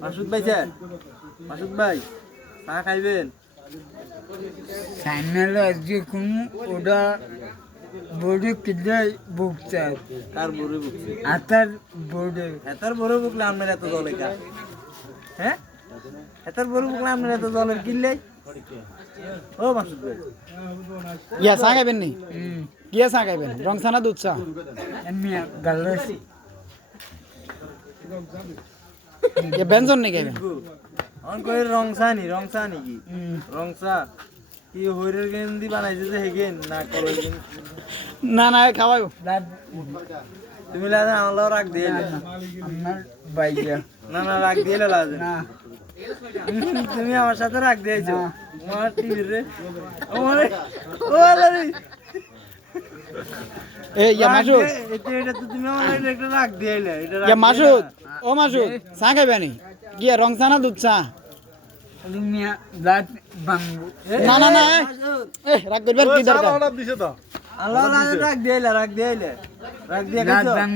মাসুদ ভাই স্যার, মাসুদ ভাই চা খাইবেন? সাইনালে আজকে কোন ওটা বোর্ডে কিনে বুকছে কার বড়ে বুকছে? আতার বোর্ডে এতার বড় বুকলে আপনার এত জলে কা? হ্যাঁ, এতার বড় বুকলে আপনার এত জলের কিনলে? ও মাসুদ ভাই, ইয়া চা খাইবেন নি? কিয়া চা খাইবেন? রং চা না দুধ চা? আমি গালাস ব্যঞ্জন নি খাইবেন? অন কই রং চা নাকি? রং চা কি হইরের গেন্দি বানাইছে যে হেগেন না কলের গেন্দি? না না খাওয়াইব। তুমি লাগে আমার রাখ দিয়ে আমার বাইয়া না না রাখ দিয়ে লাগে না তুমি আমার সাথে রাখ দিয়েছো আমার টিভি রে আমারে ও আলারি এ ইয়া মাসুদ, এটা তো তুমি আমার একটা রাখ দিয়েলে এটা ইয়া মাসুদ, ও মাসুদ চা খাইবেন নি? কিয়া রং চা না দুধ চা? মিয়া দাঁত বাংবু না না না এ রাগ করবার কি দরকার? আল্লাহ রাখ দিয়েলে রাখ দিয়ে দাঁত